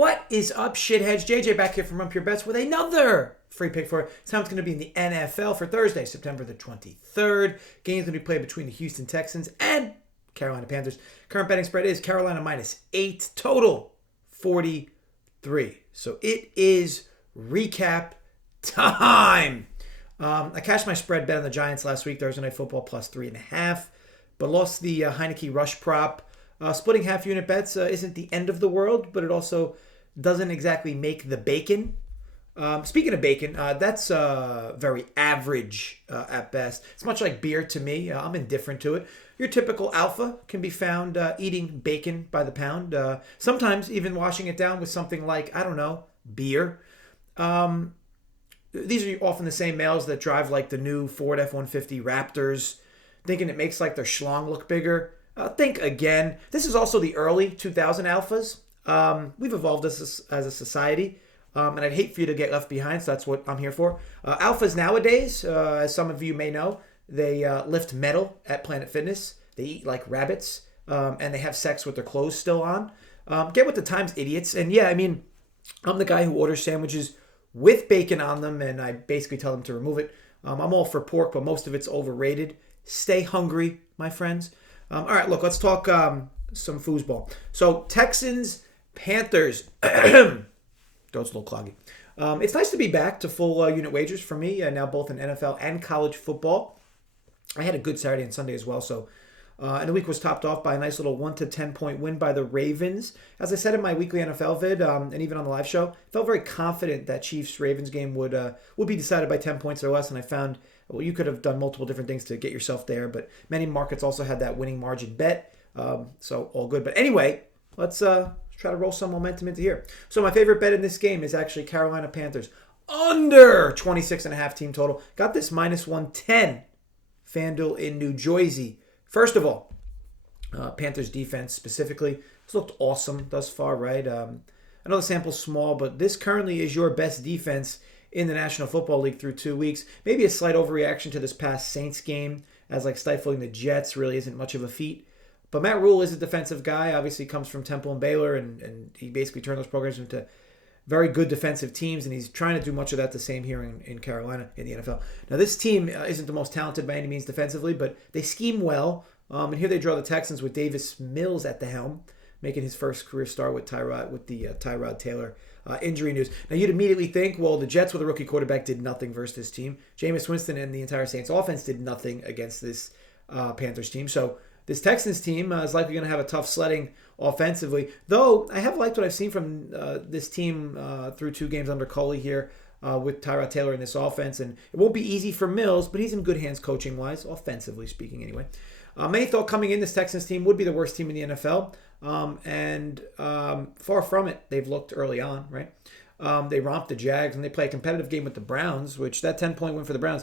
What is up, shitheads? JJ back here from Run Pure Bets with another free pick for it. This time it's going to be in the NFL for Thursday, September the 23rd. Game's going to be played between the Houston Texans and Carolina Panthers. Current betting spread is Carolina -8, total 43. So it is recap time. I cashed my spread bet on the Giants last week, Thursday Night Football, +3.5, but lost the Heineke rush prop. Splitting half unit bets isn't the end of the world, but it also doesn't exactly make the bacon. Speaking of bacon, that's very average at best. It's much like beer to me. I'm indifferent to it. Your typical alpha can be found eating bacon by the pound, sometimes even washing it down with something like, I don't know, beer. These are often the same males that drive like the new Ford F-150 Raptors, thinking it makes like their schlong look bigger. Think again. This is also the early 2000 alphas. We've evolved as a society, and I'd hate for you to get left behind, so that's what I'm here for. Alphas nowadays, as some of you may know, they lift metal at Planet Fitness. They eat like rabbits, and they have sex with their clothes still on. Get with the times, idiots. And yeah, I mean, I'm the guy who orders sandwiches with bacon on them, and I basically tell them to remove it. I'm all for pork, but most of it's overrated. Stay hungry, my friends. All right, look, let's talk some foosball. So, Texans, Panthers. Throat's a little cloggy. It's nice to be back to full unit wagers for me, now both in NFL and college football. I had a good Saturday and Sunday as well, so and the week was topped off by a nice little 1 to 10 point win by the Ravens. As I said in my weekly NFL vid, and even on the live show, felt very confident that Chiefs-Ravens game would be decided by 10 points or less, and I found, well, you could have done multiple different things to get yourself there, but many markets also had that winning margin bet, so all good. But anyway, let's try to roll some momentum into here. So my favorite bet in this game is actually Carolina Panthers under 26.5 team total. Got this -110 FanDuel in New Jersey. First of all, Panthers defense specifically has looked awesome thus far, right? I know the sample's small, but this currently is your best defense in the National Football League through 2 weeks. Maybe a slight overreaction to this past Saints game, as like stifling the Jets really isn't much of a feat. But Matt Rule is a defensive guy, obviously comes from Temple and Baylor, and he basically turned those programs into very good defensive teams, and he's trying to do much of that the same here in Carolina in the NFL. Now, this team isn't the most talented by any means defensively, but they scheme well. And here they draw the Texans with Davis Mills at the helm, making his first career start with Tyrod Taylor injury news. Now, you'd immediately think, well, the Jets with a rookie quarterback did nothing versus this team. Jameis Winston and the entire Saints offense did nothing against this Panthers team. So this Texans team is likely going to have a tough sledding offensively. Though, I have liked what I've seen from this team through 2 games under Coley here with Tyrod Taylor in this offense. And it won't be easy for Mills, but he's in good hands coaching-wise, offensively speaking anyway. Many thought coming in, this Texans team would be the worst team in the NFL. And far from it, they've looked early on, right? They romped the Jags, and they play a competitive game with the Browns, which that 10-point win for the Browns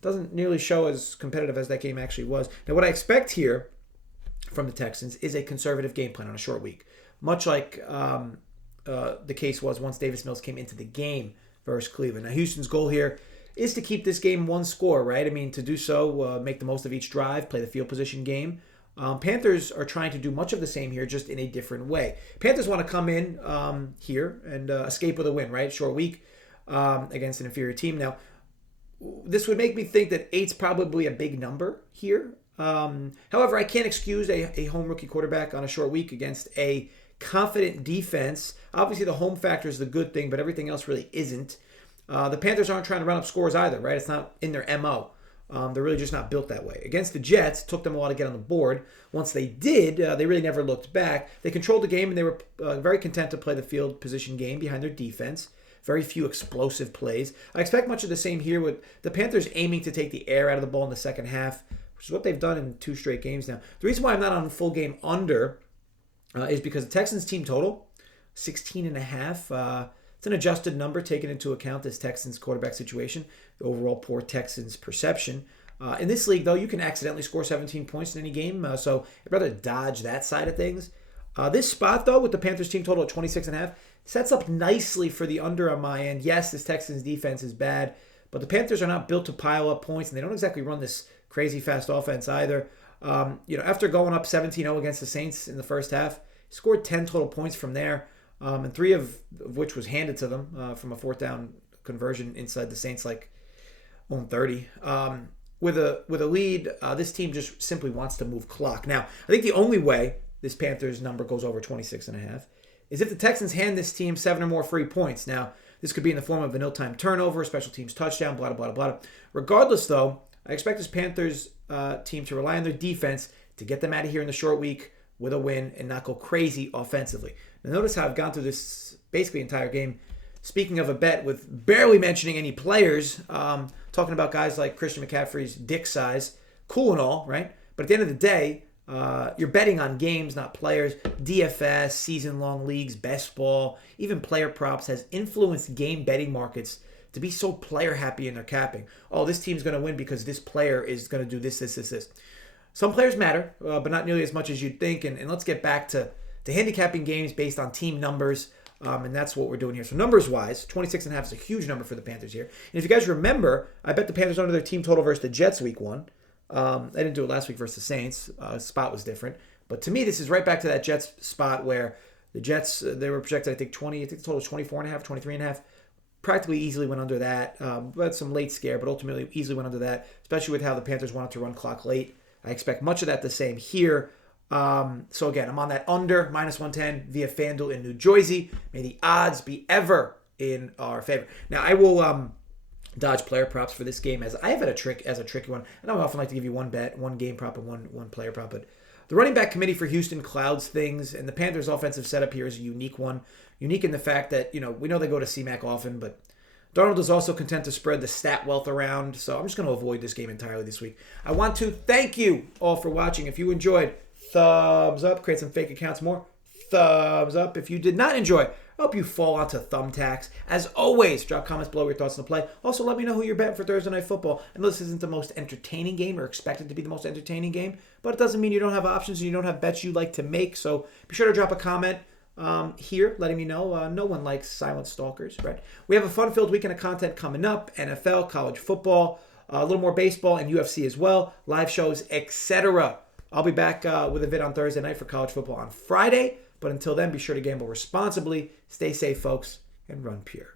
doesn't nearly show as competitive as that game actually was. Now, what I expect here from the Texans is a conservative game plan on a short week, much like the case was once Davis Mills came into the game versus Cleveland. Now, Houston's goal here is to keep this game 1 score, right? I mean, to do so, make the most of each drive, play the field position game. Panthers are trying to do much of the same here, just in a different way. Panthers want to come in here and escape with a win, right? Short week against an inferior team. Now, this would make me think that 8's probably a big number here. However, I can't excuse a home rookie quarterback on a short week against a confident defense. Obviously, the home factor is the good thing, but everything else really isn't. The Panthers aren't trying to run up scores either, right? It's not in their MO. They're really just not built that way. Against the Jets, it took them a while to get on the board. Once they did, they really never looked back. They controlled the game, and they were very content to play the field position game behind their defense. Very few explosive plays. I expect much of the same here with the Panthers aiming to take the air out of the ball in the second half, which is what they've done in 2 straight games now. The reason why I'm not on full game under is because the Texans team total, 16.5. It's an adjusted number taking into account this Texans quarterback situation, the overall poor Texans perception. In this league, though, you can accidentally score 17 points in any game, so I'd rather dodge that side of things. This spot, though, with the Panthers team total at 26.5, sets up nicely for the under on my end. Yes, this Texans defense is bad, but the Panthers are not built to pile up points, and they don't exactly run this crazy fast offense either. After going up 17-0 against the Saints in the first half, scored 10 total points from there. and 3 of which was handed to them from a 4th down conversion inside the Saints own 30. With a lead, this team just simply wants to move clock. Now, I think the only way this Panthers number goes over 26.5 is if the Texans hand this team 7 or more free points. Now, this could be in the form of an ill-timed turnover, special teams touchdown, blah, blah, blah, blah. Regardless, though, I expect this Panthers team to rely on their defense to get them out of here in the short week with a win and not go crazy offensively. Now, notice how I've gone through this basically entire game. Speaking of a bet with barely mentioning any players, talking about guys like Christian McCaffrey's dick size, cool and all, right? But at the end of the day, you're betting on games, not players. DFS, season-long leagues, best ball, even player props has influenced game betting markets to be so player-happy in their capping. Oh, this team's going to win because this player is going to do this, this, this, this. Some players matter, but not nearly as much as you'd think. And let's get back to handicapping games based on team numbers. And that's what we're doing here. So numbers-wise, 26.5 is a huge number for the Panthers here. And if you guys remember, I bet the Panthers under their team total versus the Jets week 1. I didn't do it last week versus the Saints. Spot was different. But to me, this is right back to that Jets spot where the Jets, they were projected, I think the total was 24.5, 23.5. Practically easily went under that. But some late scare, but ultimately easily went under that, especially with how the Panthers wanted to run clock late. I expect much of that the same here. So again, I'm on that under -110 via FanDuel in New Jersey. May the odds be ever in our favor. Now I will dodge player props for this game as I have it a tricky one. And I often like to give you one bet, one game prop, and one player prop. But the running back committee for Houston clouds things, and the Panthers' offensive setup here is a unique one. Unique in the fact that we know they go to C-Mac often, but Darnold is also content to spread the stat wealth around. So I'm just going to avoid this game entirely this week. I want to thank you all for watching. If you enjoyed, thumbs up. Create some fake accounts more. Thumbs up. If you did not enjoy, I hope you fall onto thumbtacks. As always, drop comments below your thoughts on the play. Also, let me know who you're betting for Thursday Night Football. I know this isn't the most entertaining game or expected to be the most entertaining game, but it doesn't mean you don't have options and you don't have bets you like to make. So be sure to drop a comment here letting me know. No one likes silent stalkers, right? We have a fun-filled weekend of content coming up. NFL, college football, a little more baseball, and UFC as well. Live shows, etc. I'll be back with a vid on Thursday night for college football on Friday. But until then, be sure to gamble responsibly, stay safe, folks, and run pure.